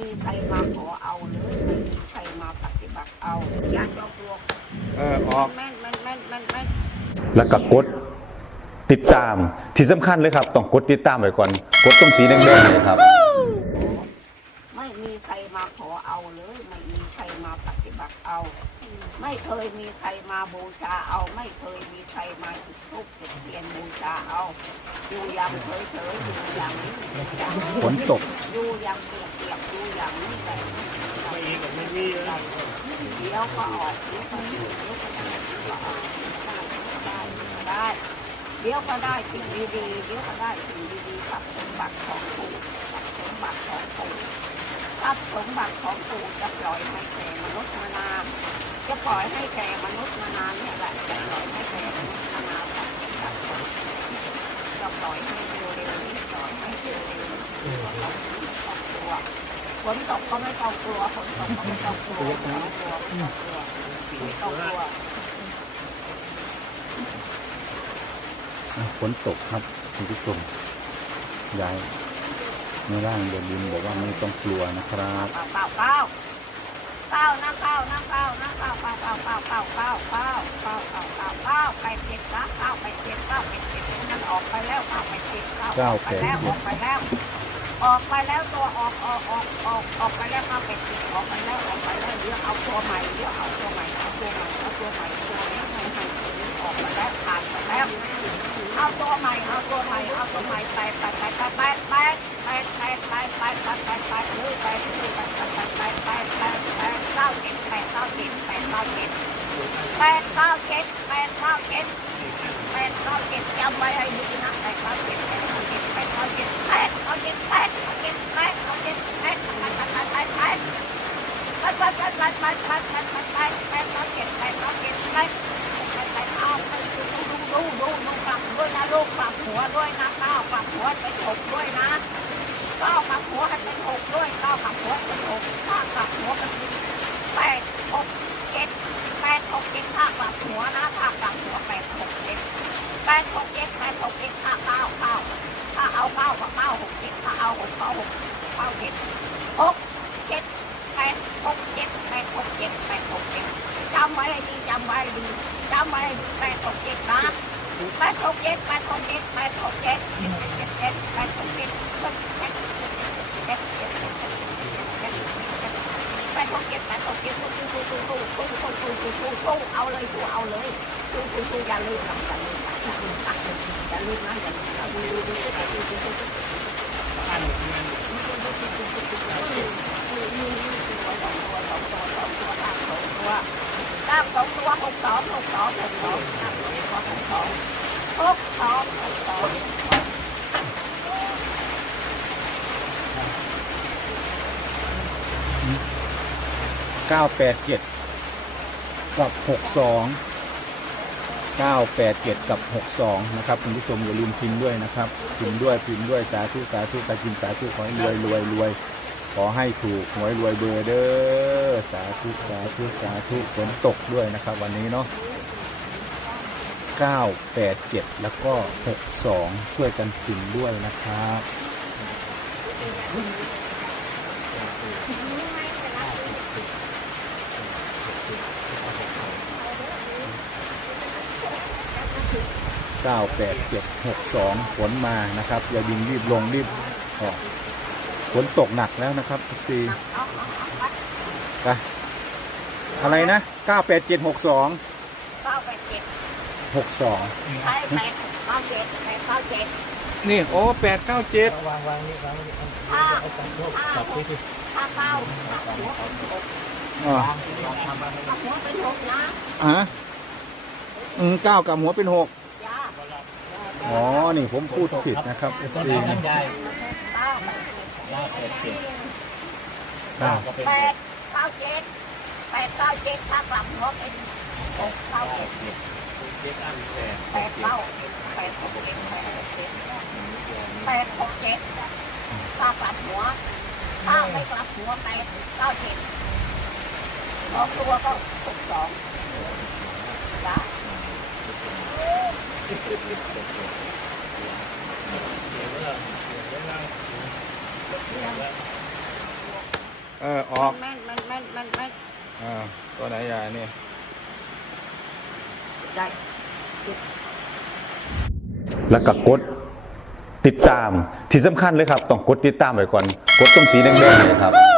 มีใครมาขอเอาหรือไม่มีใครมาปฏิบัติเอาอย่าจอกลวงเออออกแม่นแม่นแม่นแม่นแม่นแล้วก็กดติดตามที่สำคัญเลยครับ ต้องกดติดตามไว้ก่อน กดตรงสีแดงๆเนี่ยครับ ไม่มีใครมาขอเอาหรือไม่มีใครมาปฏิบัติเอา ไม่เคยมีใครมาบูชาเอา ไม่เคยมีใครมาจุดธูปจุดเทียนบูชาเอาอยู่อย่างเฉยเฉยๆอยู่อย่างนี้อยู่อย่างนี้ฝนตกอยู่อย่างเปียกเปียกๆอยู่อย่างนี้แหละไม่มีกับไม่มีเดี๋ยวก็ออกเดี๋ยวก็อยู่เดี๋ยวก็ได้เดี๋ยวก็ออกเดี๋ยวก็ได้เดี๋ยวก็ได้เดี๋ยวก็ได้เดี๋ยวก็ได้สิ่งดีๆเดี๋ยวก็ได้สิ่งดีๆกับสมบัติของปู่กับสมบัติของปู่ กับสมบัติของปู่จะปล่อยให้แก่มนุษย์มานานจะปล่อยให้แก่มนุษย์มานานเนี่ยแหละจะปล่อยให้แก่มนุษย์มานานกับกับจะปล่อยให้เร็วๆนี่ปล่อยให้เร็วๆนี่ก็ต้องต้องกลัวฝนตกก็ไม่ต้องกลัวฝนตกก็ไม่ต้องกลัวไม่ต้องกลัวไม่ต้องกลัวไม่ต้องกลัวฝนตกครับคุณผู้ชมยาย ไม่ว่างเดินดินบอกว่าไม่ต้องกลัวนะครับเก้าเก้าเก้าเก้านะเก้านะเก้านะเก้าเก้าเก้าเก้าเก้าเก้าเก้าเก้าเก้าเก้าเก้าไปเจ็ดนะเก้าไปเจ็ดเก้าไปเจ็ดมันออกไปแล้วเก้าไปเจ็ดเก้าออกไปแล้วออกไปแล้วออกไปแล้วตัวออกออกออกออกออกไปแล้วเก้าไปเจ็ดออกไปแล้วออกไปแล้วเดี๋ยวเอาตัวใหม่เดี๋ยวเอาตัวใหม่เอาตัวใหม่เอาตัวใหม่ตัวนี้ใหม่ใหม่ตัวนี้ออกไปแล้วผ่านไปแล้วเอาตัวใหม่เอาตัวใหม่เอาตัวใหม่ไปไปไปไป ไปไปไปไปไปไปเลยไปเลยไปไปไปไปไปไปไปเก้าเจ็ดแปดเก้าเจ็ดแปดเก้าเจ็ดแปดเก้าเจ็ดแปดเก้าเจ็ดแปดเก้าเจ็ดจำไว้ให้ดีนะแปดเก้าเจ็ดแปดเก้าเจ็ดแปดเก้าเจ็ดแปดเก้าเจ็ดแปดเก้าเจ็ดแปดเก้าเจ็ดแปดไปไปไปไปไปไปไปไปไปไปไปไปไปไปแปดเก้าเจ็ดแปดเก้าเจ็ดไปไปไปเอาไปดูดูดูดูปรับด้วยนะลูกปรับหัวด้วยนะก้าวปรับหัวเป็นหกด้วยนะ ก้าวปรับหัวให้เป็นหกด้วยก้าวปรับหัวเป็นหกถ้าปรับหัวเป็นแปดหกเจ็ดแปดหกเจ็ดถ้ากับหัวนะถ้ากับหัวแปดหกเจ็ดแปดหกเจ็ดแปดหกเจ็ดถ้าเก้าเก้าถ้าเอาเก้าก็เก้าหกเจ็ดถ้าเอาหกก็หกเก้าเจ็ดหกเจ็ดแปดหกเจ็ดแปดหกเจ็ดแปดหกเจ็ดจำไว้ดีจำไว้ดีจำไว้ดีแปดหกเจ็ดนะแปดหกเจ็ดแปดหกเจ็ดแปดหกเจ็ดเจ็ดเจ็ดแปดหกเจ็ด เจ็ดเจ็ดเจ็ดเจ็ดเจ็ดเจ็ดเจ็ดแปดหกเจ็ดแปดหกเจ็ดสู้สู้สู้สู้สู้สู้สู้สู้สู้สู้เอาเลยสู้เอาเลยสู้สู้สู้อย่าลืมนะอย่าลืมนะอย่าลืมนะอย่าลืมนะอย่าลืมนะดูดูดูดูดูดูดูดูเก้าสองตัวหกสองหกสองหกสองเก้าสองตัวหกสองหกสองหกสอง 987กับ62 987กับ62นะครับคุณผู้ชมอย่าลืมพิมพ์ด้วยนะครับพิมพ์ด้วยพิมพ์ด้วยสาธุสาธุใครพิมพ์สาธุขอให้รวยรวยรวยขอให้ถูกหวยรวยเบอร์เด้อสาธุสาธุสาธุฝนตกด้วยนะครับ วันนี้เนาะ987 แล้วก็ 62 ช่วยกันพิมพ์ด้วยนะครับ 98762 ฝนมานะครับ อย่ายิงรีบลงรีบออกฝนตกหนักแล้วนะครับซีไปอะไรนะ 98762 987 62 ใช่แปดเก้าเจ็ดแปดเก้าเจ็ดนี่ โอ้897 วางวางนี่วางนี่ห้าห้าหกห้าเก้าห้าหัวเป็นหกอ่าห้าหัวเป็นหกนะ อะอืมเก้ากับหัวเป็นหก อ๋อ นี่ผมพูดผิดนะครับต้นซีไม้นั่นยายเก้ายาเป็ดเจ็ดเก้าก็เป็นแปดเก้าเจ็ดแปดเก้าเจ็ดถ้ากลับหัวเป็นหกเก้าเจ็ดเจ็ดอันแปดแปดเก้าแปดหกเจ็ดแปดหกเจ็ดแปดหกเจ็ดถ้ากลับหัวถ้าไม่กลับหัวแปดเก้าเจ็ดสองตัวก็หกสองจ้ะ เออออกแม่นม่นม่นม่นม่นอ่าตัวไหนยายนี่ยได้แล้วก็กดติดตามที่สำคัญเลยครับ ต้องกดติดตามไว้ก่อน กดตรงสีแดงๆเนยครับ